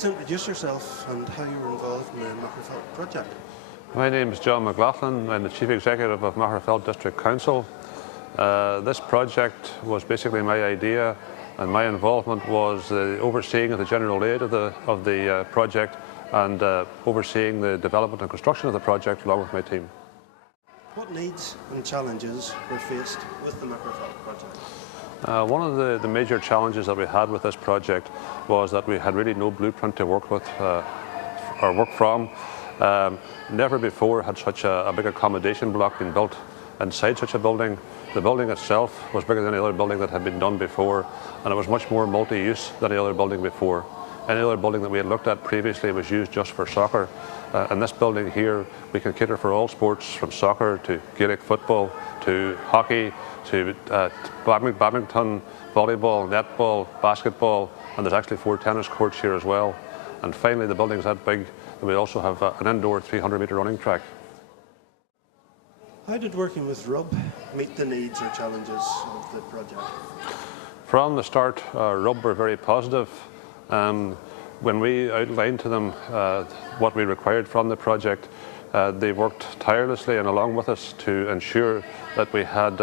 please introduce yourself and how you were involved in the McClaughlin project? My name is McClaughlin. I'm the Chief Executive of McClaughlin District Council. This project was basically my idea, and my involvement was the overseeing of the general aid of the project and overseeing the development and construction of the project along with my team. What needs and challenges were faced with the McClaughlin project? One of the major challenges that we had with this project was that we had really no blueprint to work with or work from. Never before had such a big accommodation block been built inside such a building. The building itself was bigger than any other building that had been done before, and it was much more multi-use than any other building before. Any other building that we had looked at previously was used just for soccer. In this building here, we can cater for all sports, from soccer to Gaelic football to hockey to badminton, volleyball, netball, basketball, and there's actually 4 tennis courts here as well. And finally, the building's that big that we also have an indoor 300-metre running track. How did working with RUB meet the needs or challenges of the project? From the start, RUB were very positive. When we outlined to them what we required from the project, they worked tirelessly and along with us to ensure that we had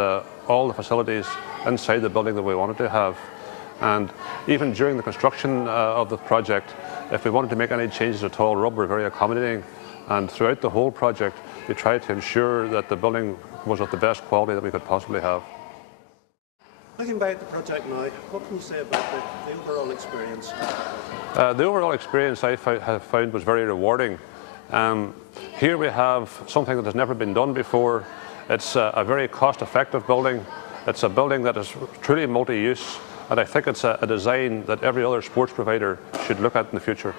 all the facilities inside the building that we wanted to have. And even during the construction of the project, if we wanted to make any changes at all, RUB were very accommodating. And throughout the whole project, they tried to ensure that the building was of the best quality that we could possibly have. Looking back at the project now, what can you say about the overall experience? The overall experience I have found was very rewarding. Here we have something that has never been done before. It's a very cost-effective building. It's a building that is truly multi-use, and I think it's a design that every other sports provider should look at in the future.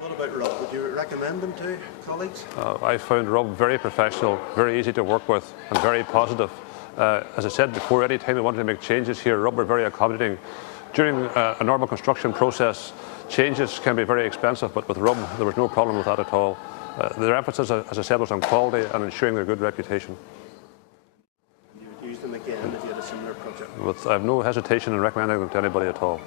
What about RUB? Would you recommend them to colleagues? I found RUB very professional, very easy to work with, and very positive. As I said before, any time we wanted to make changes here, RUB were very accommodating. During a normal construction process, changes can be very expensive, but with RUB, there was no problem with that at all. Their emphasis, as I said, was on quality and ensuring their good reputation. You would use them again if you had a similar project? I have no hesitation in recommending them to anybody at all.